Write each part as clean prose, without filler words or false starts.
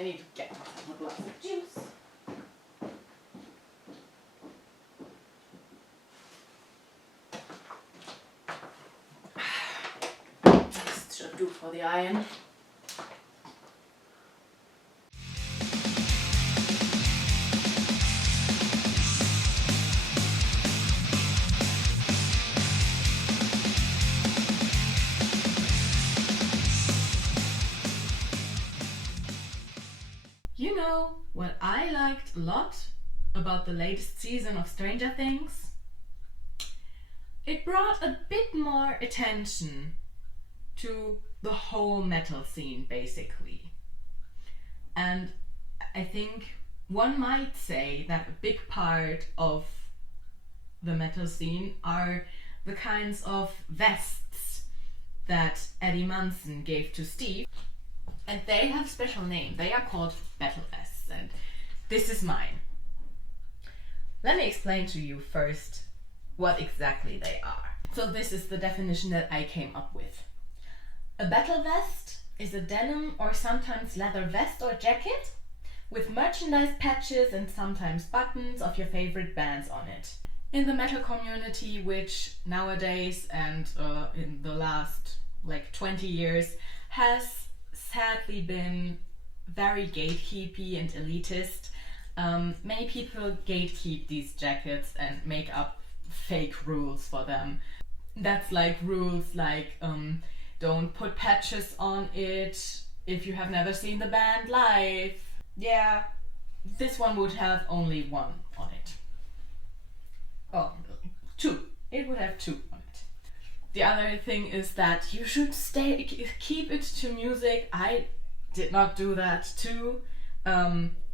I need to get a glass of juice. This should do for the iron. You know what I liked a lot about the latest season of Stranger Things? It brought a bit more attention to the whole metal scene, basically. And I think one might say that a big part of the metal scene are the kinds of vests that Eddie Munson gave to Steve. And they have a special name. They are called battle vests, and this is mine. Let me explain to you first what exactly they are. So this is the definition that I came up with. A battle vest is a denim or sometimes leather vest or jacket with merchandise patches and sometimes buttons of your favorite bands on it. In the metal community, which nowadays and in the last 20 years has sadly been very gatekeepy and elitist. Many people gatekeep these jackets and make up fake rules for them. That's rules like don't put patches on it if you have never seen the band live. Yeah, this one would have only one on it. Oh, two. It would have two on it. The other thing is that you should keep it to music. I did not do that too,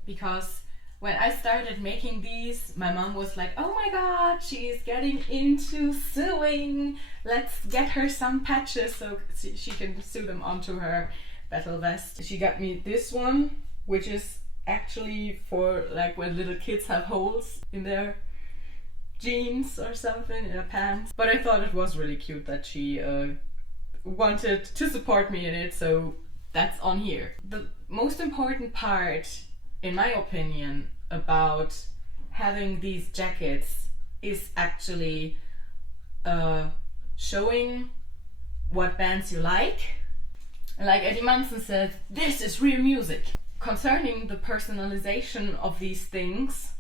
because when I started making these, my mom was like, oh my god, she's getting into sewing. Let's get her some patches so she can sew them onto her battle vest. She got me this one, which is actually for when little kids have holes in their jeans or something, in her pants. But I thought it was really cute that she wanted to support me in it, so that's on here. The most important part, in my opinion, about having these jackets is actually showing what bands you like. Like Eddie Munson said, this is real music. Concerning the personalization of these things,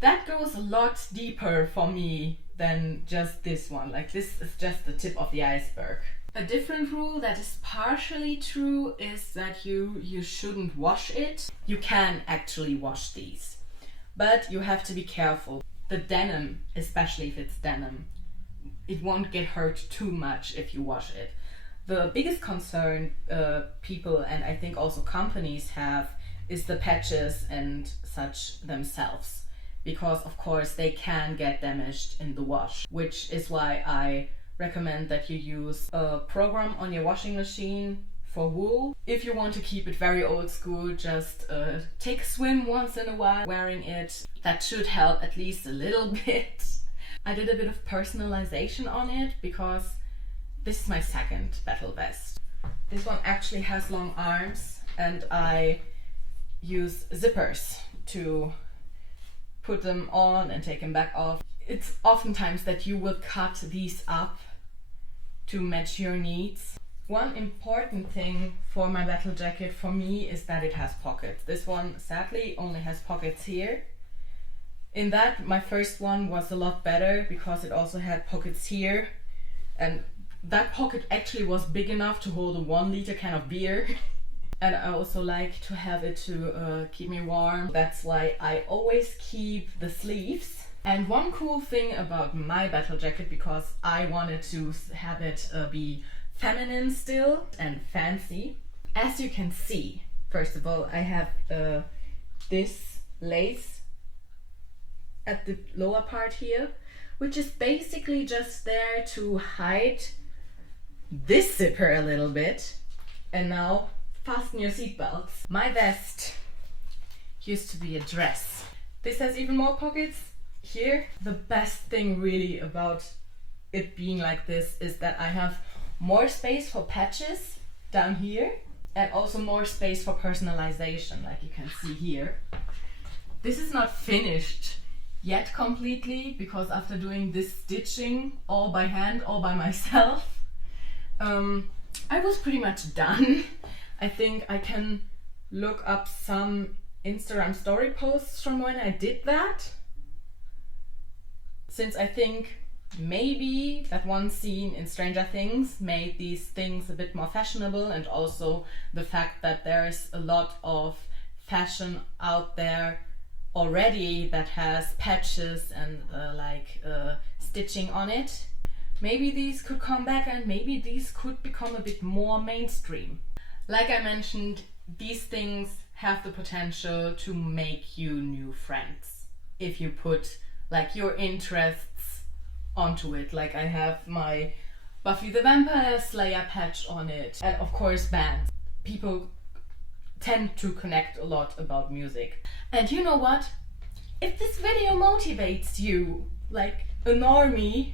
that goes a lot deeper for me than just this one. This is just the tip of the iceberg. A different rule that is partially true is that you shouldn't wash it. You can actually wash these, but you have to be careful. The denim, especially if it's denim, it won't get hurt too much if you wash it. The biggest concern people and I think also companies have is the patches and such themselves, because of course they can get damaged in the wash, which is why I recommend that you use a program on your washing machine for wool. If you want to keep it very old school, just take a swim once in a while wearing it. That should help at least a little bit. I did a bit of personalization on it because this is my second battle vest. This one actually has long arms and I use zippers to put them on and take them back off. It's oftentimes that you will cut these up to match your needs. One important thing for my battle jacket for me is that it has pockets. This one sadly only has pockets here. In that, my first one was a lot better because it also had pockets here, and that pocket actually was big enough to hold a 1 liter can of beer. And I also like to have it to keep me warm. That's why I always keep the sleeves. And one cool thing about my battle jacket, because I wanted to have it be feminine still and fancy. As you can see, first of all, I have this lace at the lower part here, which is basically just there to hide this zipper a little bit. And now fasten your seatbelts. My vest used to be a dress. This has even more pockets here. The best thing really about it being like this is that I have more space for patches down here. And also more space for personalization, like you can see here. This is not finished yet completely, because after doing this stitching all by hand, all by myself, I was pretty much done. I think I can look up some Instagram story posts from when I did that, since I think maybe that one scene in Stranger Things made these things a bit more fashionable, and also the fact that there's a lot of fashion out there already that has patches and stitching on it. Maybe these could come back, and maybe these could become a bit more mainstream. Like I mentioned, these things have the potential to make you new friends if you put like your interests onto it. Like I have my Buffy the Vampire Slayer patch on it, and of course bands. People tend to connect a lot about music. And you know what? If this video motivates you, like a normie,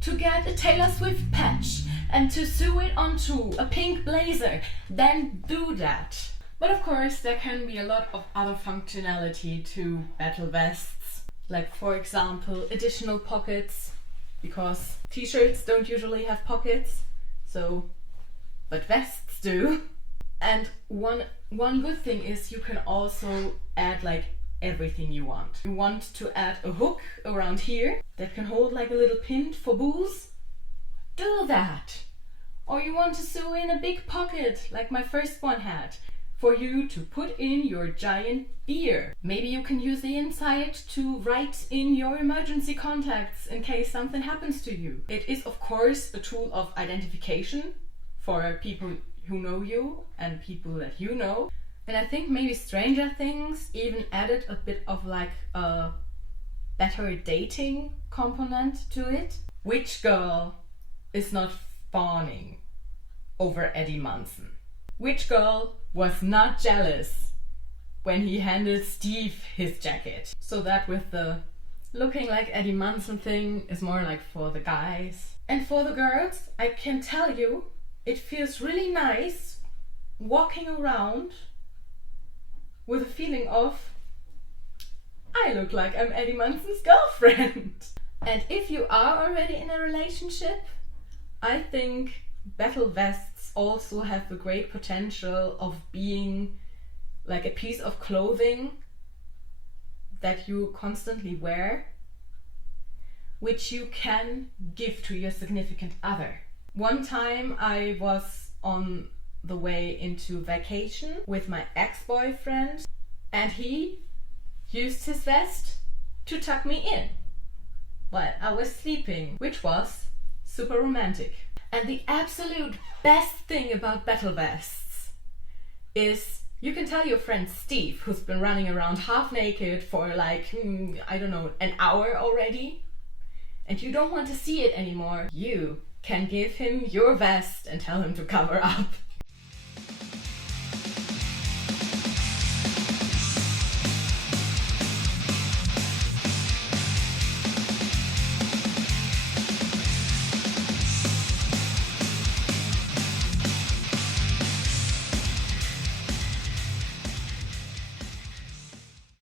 to get a Taylor Swift patch and to sew it onto a pink blazer, then do that. But of course there can be a lot of other functionality to battle vests, like for example additional pockets, because t-shirts don't usually have pockets, but vests do. And one good thing is you can also add like everything you want. You want to add a hook around here that can hold like a little pin for booze? Do that! Or you want to sew in a big pocket like my first one had, for you to put in your giant beer. Maybe you can use the inside to write in your emergency contacts in case something happens to you. It is of course a tool of identification for people who know you and people that you know. And I think maybe Stranger Things even added a bit of like a better dating component to it. Which girl is not fawning over Eddie Munson? Which girl was not jealous when he handed Steve his jacket? So that with the looking like Eddie Munson thing is more like for the guys. And for the girls, I can tell you, it feels really nice walking around with a feeling of, I look like I'm Eddie Munson's girlfriend. And if you are already in a relationship, I think battle vests also have the great potential of being like a piece of clothing that you constantly wear, which you can give to your significant other. One time I was on the way into vacation with my ex-boyfriend, and he used his vest to tuck me in while I was sleeping, which was super romantic. And the absolute best thing about battle vests is you can tell your friend Steve, who's been running around half naked for like, I don't know, an hour already, and you don't want to see it anymore. You can give him your vest and tell him to cover up.